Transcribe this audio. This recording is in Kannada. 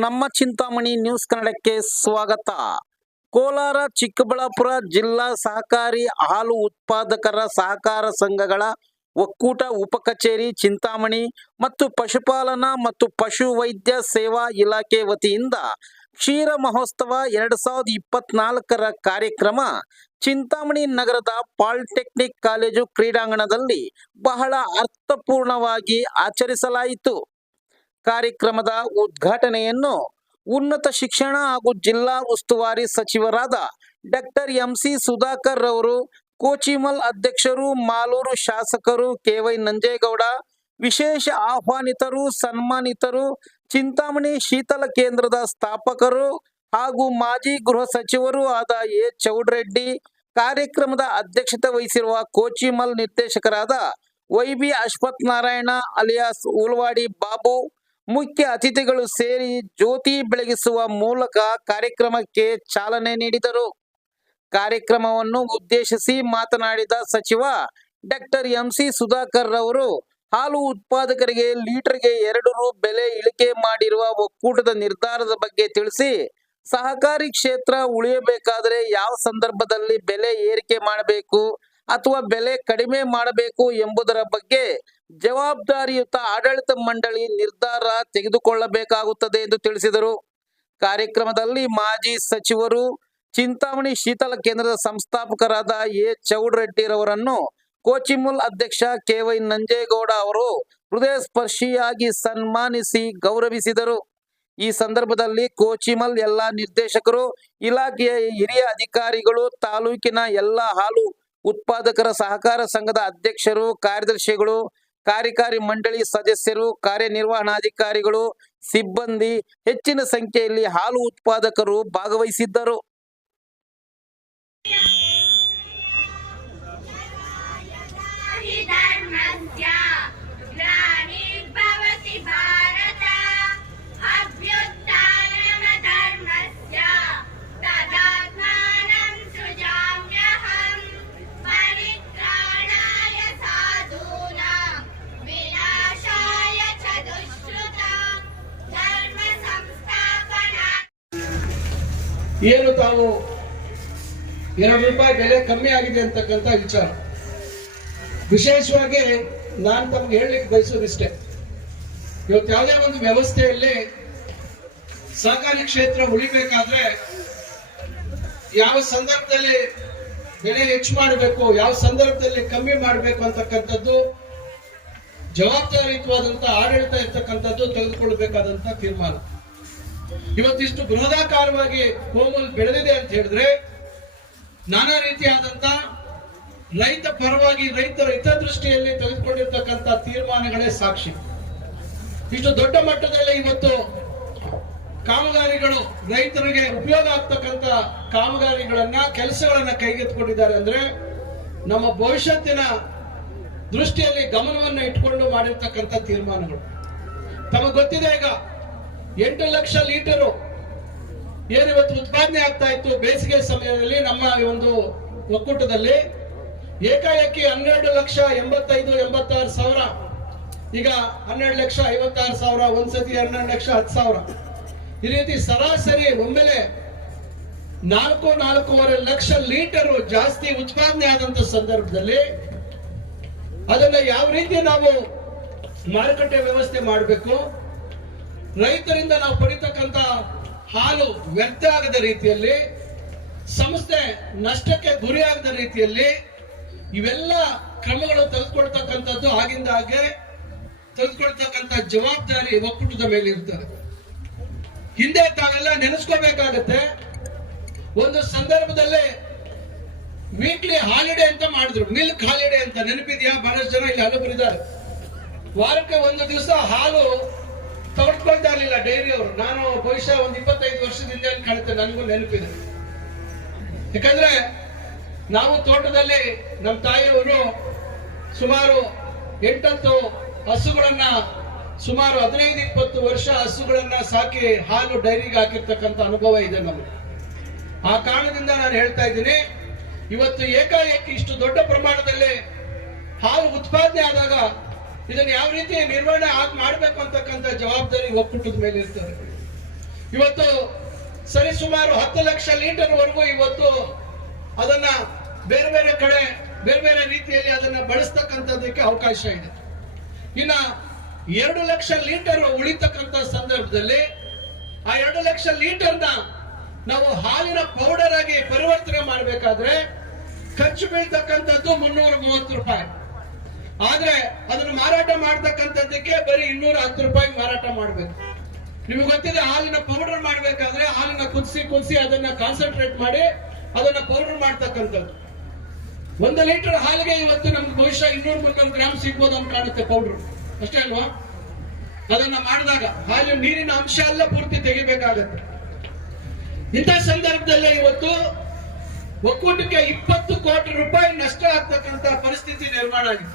ನಮ್ಮ ಚಿಂತಾಮಣಿ ನ್ಯೂಸ್ ಕನ್ನಡಕ್ಕೆ ಸ್ವಾಗತ. ಕೋಲಾರ, ಚಿಕ್ಕಬಳ್ಳಾಪುರ ಜಿಲ್ಲಾ ಸಹಕಾರಿ ಹಾಲು ಉತ್ಪಾದಕರ ಸಹಕಾರ ಸಂಘಗಳ ಒಕ್ಕೂಟ ಉಪ ಕಚೇರಿ ಚಿಂತಾಮಣಿ ಮತ್ತು ಪಶುಪಾಲನಾ ಮತ್ತು ಪಶುವೈದ್ಯ ಸೇವಾ ಇಲಾಖೆ ವತಿಯಿಂದ ಕ್ಷೀರ ಮಹೋತ್ಸವ ಎರಡ್ ಸಾವಿರದ ಇಪ್ಪತ್ನಾಲ್ಕರ ಕಾರ್ಯಕ್ರಮ ಚಿಂತಾಮಣಿ ನಗರದ ಪಾಲಿಟೆಕ್ನಿಕ್ ಕಾಲೇಜು ಕ್ರೀಡಾಂಗಣದಲ್ಲಿ ಬಹಳ ಅರ್ಥಪೂರ್ಣವಾಗಿ ಆಚರಿಸಲಾಯಿತು. ಕಾರ್ಯಕ್ರಮದ ಉದ್ಘಾಟನೆಯನ್ನು ಉನ್ನತ ಶಿಕ್ಷಣ ಹಾಗೂ ಜಿಲ್ಲಾ ಉಸ್ತುವಾರಿ ಸಚಿವರಾದ ಡಾಕ್ಟರ್ ಎಂಸಿ ಸುಧಾಕರ್ ರವರು, ಕೋಚಿಮಲ್ ಅಧ್ಯಕ್ಷರು, ಮಾಲೂರು ಶಾಸಕರು ಕೆವೈ ನಂಜೇಗೌಡ, ವಿಶೇಷ ಆಹ್ವಾನಿತರು, ಸನ್ಮಾನಿತರು, ಚಿಂತಾಮಣಿ ಶೀತಲ ಕೇಂದ್ರದ ಸ್ಥಾಪಕರು ಹಾಗೂ ಮಾಜಿ ಗೃಹ ಸಚಿವರು ಆದ ಎ ಚೌಡ್ರೆಡ್ಡಿ ಕಾರ್ಯಕ್ರಮದ ಅಧ್ಯಕ್ಷತೆ ವಹಿಸಿರುವ ಕೋಚಿಮಲ್ ನಿರ್ದೇಶಕರಾದ Y B Ashwath Narayana alias Ulwadi Babu ಮುಖ್ಯ ಅತಿಥಿಗಳು ಸೇರಿ ಜ್ಯೋತಿ ಬೆಳಗಿಸುವ ಮೂಲಕ ಕಾರ್ಯಕ್ರಮಕ್ಕೆ ಚಾಲನೆ ನೀಡಿದರು. ಕಾರ್ಯಕ್ರಮವನ್ನು ಉದ್ದೇಶಿಸಿ ಮಾತನಾಡಿದ ಸಚಿವ ಡಾಕ್ಟರ್ ಎಂಸಿ ಸುಧಾಕರ್ ರವರು, ಹಾಲು ಉತ್ಪಾದಕರಿಗೆ ಲೀಟರ್ಗೆ ಎರಡು ರು ಬೆಲೆ ಇಳಿಕೆ ಮಾಡಿರುವ ಒಕ್ಕೂಟದ ನಿರ್ಧಾರದ ಬಗ್ಗೆ ತಿಳಿಸಿ, ಸಹಕಾರಿ ಕ್ಷೇತ್ರ ಉಳಿಯಬೇಕಾದರೆ ಯಾವ ಸಂದರ್ಭದಲ್ಲಿ ಬೆಲೆ ಏರಿಕೆ ಮಾಡಬೇಕು ಅಥವಾ ಬೆಲೆ ಕಡಿಮೆ ಮಾಡಬೇಕು ಎಂಬುದರ ಬಗ್ಗೆ ಜವಾಬ್ದಾರಿಯುತ ಆಡಳಿತ ಮಂಡಳಿ ನಿರ್ಧಾರ ತೆಗೆದುಕೊಳ್ಳಬೇಕಾಗುತ್ತದೆ ಎಂದು ತಿಳಿಸಿದರು. ಕಾರ್ಯಕ್ರಮದಲ್ಲಿ ಮಾಜಿ ಸಚಿವರು ಚಿಂತಾಮಣಿ ಶೀತಲ ಕೇಂದ್ರದ ಸಂಸ್ಥಾಪಕರಾದ ಎ. ಚೌಡ್ರೆಡ್ಡಿರವರನ್ನು ಕೋಚಿಮುಲ್ ಅಧ್ಯಕ್ಷ ಕೆ. ವೈ. ನಂಜೇಗೌಡ ಅವರು ಹೃದಯ ಸ್ಪರ್ಶಿಯಾಗಿ ಸನ್ಮಾನಿಸಿ ಗೌರವಿಸಿದರು. ಈ ಸಂದರ್ಭದಲ್ಲಿ ಕೋಚಿಮಲ್ ಎಲ್ಲಾ ನಿರ್ದೇಶಕರು, ಇಲಾಖೆಯ ಹಿರಿಯ ಅಧಿಕಾರಿಗಳು, ತಾಲೂಕಿನ ಎಲ್ಲಾ ಹಾಲು ಉತ್ಪಾದಕರ ಸಹಕಾರ ಸಂಘದ ಅಧ್ಯಕ್ಷರು, ಕಾರ್ಯದರ್ಶಿಗಳು ಕಾರ್ಯಕಾರಿ ಮಂಡಳಿ ಸದಸ್ಯರು ಕಾರ್ಯನಿರ್ವಹಣಾಧಿಕಾರಿಗಳು ಸಿಬ್ಬಂದಿ ಹೆಚ್ಚಿನ ಸಂಖ್ಯೆಯಲ್ಲಿ ಹಾಲು ಉತ್ಪಾದಕರು ಭಾಗವಹಿಸಿದ್ದರು. ಏನು ತಾವು ಎರಡು ರೂಪಾಯಿ ಬೆಲೆ ಕಮ್ಮಿ ಆಗಿದೆ ಅಂತಕ್ಕಂಥ ವಿಚಾರ. ವಿಶೇಷವಾಗಿ ನಾನು ತಮ್ಗೆ ಹೇಳಲಿಕ್ಕೆ ಬಯಸೋದಿಷ್ಟೇ. ಇವತ್ತು ಯಾವುದೇ ಒಂದು ವ್ಯವಸ್ಥೆಯಲ್ಲಿ ಸಹಕಾರಿ ಕ್ಷೇತ್ರ ಉಳಿಬೇಕಾದ್ರೆ ಯಾವ ಸಂದರ್ಭದಲ್ಲಿ ಬೆಲೆ ಹೆಚ್ಚು ಮಾಡಬೇಕು, ಯಾವ ಸಂದರ್ಭದಲ್ಲಿ ಕಮ್ಮಿ ಮಾಡಬೇಕು ಅಂತಕ್ಕಂಥದ್ದು ಜವಾಬ್ದಾರಿಯುತವಾದಂತಹ ಆಡಳಿತ ಇರ್ತಕ್ಕಂಥದ್ದು ತೆಗೆದುಕೊಳ್ಬೇಕಾದಂತ ತೀರ್ಮಾನ. ಇವತ್ತಿಷ್ಟು ಬೃಹದಾಕಾರವಾಗಿ ಕೋಮಲ್ ಬೆಳೆದಿದೆ ಅಂತ ಹೇಳಿದ್ರೆ, ನಾನಾ ರೀತಿಯಾದಂತ ರೈತ ಪರವಾಗಿ ರೈತರ ಹಿತದೃಷ್ಟಿಯಲ್ಲಿ ತೆಗೆದುಕೊಂಡಿರ್ತಕ್ಕಂಥ ತೀರ್ಮಾನಗಳೇ ಸಾಕ್ಷಿ. ಇಷ್ಟು ದೊಡ್ಡ ಮಟ್ಟದಲ್ಲಿ ಇವತ್ತು ಕಾಮಗಾರಿಗಳು ರೈತರಿಗೆ ಉಪಯೋಗ ಆಗ್ತಕ್ಕಂಥ ಕಾಮಗಾರಿಗಳನ್ನ, ಕೆಲಸಗಳನ್ನ ಕೈಗೆತ್ತಿಕೊಂಡಿದ್ದಾರೆ ಅಂದ್ರೆ, ನಮ್ಮ ಭವಿಷ್ಯತ್ತಿನ ದೃಷ್ಟಿಯಲ್ಲಿ ಗಮನವನ್ನ ಇಟ್ಕೊಂಡು ಮಾಡಿರ್ತಕ್ಕಂಥ ತೀರ್ಮಾನಗಳು. ತಮಗೆ ಗೊತ್ತಿದೆ ಈಗ ಎಂಟು ಲಕ್ಷ ಲೀಟರು ಏನಿವತ್ತು ಉತ್ಪಾದನೆ ಆಗ್ತಾ ಇತ್ತು ಬೇಸಿಗೆ ಸಮಯದಲ್ಲಿ ನಮ್ಮ ಒಂದು ಒಕ್ಕೂಟದಲ್ಲಿ. ಏಕಾಏಕಿ ಹನ್ನೆರಡು ಲಕ್ಷ ಎಂಬತ್ತೈದು, ಎಂಬತ್ತಾರು ಸಾವಿರ. ಈಗ ಹನ್ನೆರಡು ಲಕ್ಷ ಐವತ್ತಾರು ಸಾವಿರ, ಒಂದ್ಸತಿ ಹನ್ನೆರಡು ಲಕ್ಷ ಹತ್ತು ಸಾವಿರ. ಈ ರೀತಿ ಸರಾಸರಿ ಒಮ್ಮೆಲೆ ನಾಲ್ಕು, ನಾಲ್ಕೂವರೆ ಲಕ್ಷ ಲೀಟರ್ ಜಾಸ್ತಿ ಉತ್ಪಾದನೆ ಆದಂತ ಸಂದರ್ಭದಲ್ಲಿ ಅದನ್ನ ಯಾವ ರೀತಿ ನಾವು ಮಾರುಕಟ್ಟೆ ವ್ಯವಸ್ಥೆ ಮಾಡಬೇಕು? ರೈತರಿಂದ ನಾವು ಪಡಿತಕ್ಕಂತ ಹಾಲು ವ್ಯರ್ಥ ಆಗದ ರೀತಿಯಲ್ಲಿ, ಸಂಸ್ಥೆ ನಷ್ಟಕ್ಕೆ ಗುರಿಯಾಗದ ರೀತಿಯಲ್ಲಿ ಇವೆಲ್ಲ ಕ್ರಮಗಳು ತೆಗೆದುಕೊಳ್ತಕ್ಕಂಥದ್ದು, ಆಗಿಂದ ಹಾಗೆ ತೆಗೆದುಕೊಳ್ತಕ್ಕಂಥ ಜವಾಬ್ದಾರಿ ಒಕ್ಕೂಟದ ಮೇಲೆ ಇರ್ತದೆ. ಹಿಂದೆ ತಾವೆಲ್ಲ ನೆನೆಸ್ಕೋಬೇಕಾಗತ್ತೆ, ಒಂದು ಸಂದರ್ಭದಲ್ಲಿ ವೀಕ್ಲಿ ಹಾಲಿಡೇ ಅಂತ ಮಾಡಿದ್ರು. ಮಿಲ್ಕ್ ಹಾಲಿಡೇ ಅಂತ ನೆನಪಿದೆಯಾ? ಬಹಳಷ್ಟು ಜನ ಇಲ್ಲಿ ಹಲವರಿದ್ದಾರೆ. ವಾರಕ್ಕೆ ಒಂದು ದಿವಸ ಹಾಲು ತಗೊಳ್ಕೊಳ್ತಾ ಇರಲಿಲ್ಲ ಡೈರಿ ಅವರು. ನಾನು ಬಹುಶಃ ಒಂದು ಇಪ್ಪತ್ತೈದು ವರ್ಷದಿಂದ ಕಾಣುತ್ತೆ ನನಗೂ ನೆನಪಿದೆ. ಯಾಕಂದ್ರೆ ನಾವು ತೋಟದಲ್ಲಿ ನಮ್ಮ ತಾಯಿಯವರು ಸುಮಾರು ಎಂಟತ್ತು ಹಸುಗಳನ್ನ, ಸುಮಾರು ಹದಿನೈದು, ಇಪ್ಪತ್ತು ವರ್ಷ ಹಸುಗಳನ್ನ ಸಾಕಿ ಹಾಲು ಡೈರಿಗೆ ಹಾಕಿರ್ತಕ್ಕಂಥ ಅನುಭವ ಇದೆ ನಮಗೆ. ಆ ಕಾರಣದಿಂದ ನಾನು ಹೇಳ್ತಾ ಇದ್ದೀನಿ, ಇವತ್ತು ಏಕಾಏಕಿ ಇಷ್ಟು ದೊಡ್ಡ ಪ್ರಮಾಣದಲ್ಲಿ ಹಾಲು ಉತ್ಪಾದನೆ ಆದಾಗ ಇದನ್ನ ಯಾವ ರೀತಿ ನಿರ್ವಹಣೆ ಆಗ್ ಮಾಡಬೇಕು ಅಂತಕ್ಕಂಥ ಜವಾಬ್ದಾರಿ ಒಕ್ಕೂಟದ ಮೇಲೆ ಇರ್ತದೆ. ಇವತ್ತು ಸರಿಸುಮಾರು ಹತ್ತು ಲಕ್ಷ ಲೀಟರ್ ವರೆಗೂ ಇವತ್ತು ಅದನ್ನ ಬೇರೆ ಬೇರೆ ಕಡೆ, ಬೇರೆ ಬೇರೆ ರೀತಿಯಲ್ಲಿ ಅದನ್ನ ಬಳಸ್ತಕ್ಕಂಥದ್ದಕ್ಕೆ ಅವಕಾಶ ಇದೆ. ಇನ್ನ ಎರಡು ಲಕ್ಷ ಲೀಟರ್ ಉಳಿತಕ್ಕಂಥ ಸಂದರ್ಭದಲ್ಲಿ ಆ ಎರಡು ಲಕ್ಷ ಲೀಟರ್ನ ನಾವು ಹಾಲಿನ ಪೌಡರ್ ಆಗಿ ಪರಿವರ್ತನೆ ಮಾಡಬೇಕಾದ್ರೆ ಖರ್ಚು ಬೀಳ್ತಕ್ಕಂಥದ್ದು ಮುನ್ನೂರ ಮೂವತ್ತು ರೂಪಾಯಿ. ಆದ್ರೆ ಅದನ್ನ ಮಾರಾಟ ಮಾಡ್ತಕ್ಕಂಥದ್ದಕ್ಕೆ ಬರೀ ಇನ್ನೂರ ಹತ್ತು ರೂಪಾಯಿ ಮಾರಾಟ ಮಾಡ್ಬೇಕು. ನಿಮ್ಗೆ ಗೊತ್ತಿದೆ, ಹಾಲಿನ ಪೌಡರ್ ಮಾಡ್ಬೇಕಾದ್ರೆ ಹಾಲಿನ ಕುದಿಸಿ ಕುದಿಸಿ ಅದನ್ನ ಕಾನ್ಸಂಟ್ರೇಟ್ ಮಾಡಿ ಅದನ್ನ ಪೌಡರ್ ಮಾಡ್ತಕ್ಕಂಥದ್ದು. ಒಂದು ಲೀಟರ್ ಹಾಲಿಗೆ ಇವತ್ತು ನಮ್ಗೆ ಬಹುಶಃ ಇನ್ನೂರ ಮುನ್ನೂರು ಗ್ರಾಮ್ ಸಿಗ್ಬೋದು ಅಂತ ಕಾಣುತ್ತೆ ಪೌಡರ್ ಅಷ್ಟೇ ಅಲ್ವಾ? ಅದನ್ನ ಮಾಡಿದಾಗ ಹಾಲು ನೀರಿನ ಅಂಶ ಎಲ್ಲ ಪೂರ್ತಿ ತೆಗಿಬೇಕಾಗತ್ತೆ. ಇಂಥ ಸಂದರ್ಭದಲ್ಲೇ ಇವತ್ತು ಒಕ್ಕೂಟಕ್ಕೆ ಇಪ್ಪತ್ತು ಕೋಟಿ ರೂಪಾಯಿ ನಷ್ಟ ಆಗ್ತಕ್ಕಂತ ಪರಿಸ್ಥಿತಿ ನಿರ್ಮಾಣ ಆಗಿದೆ.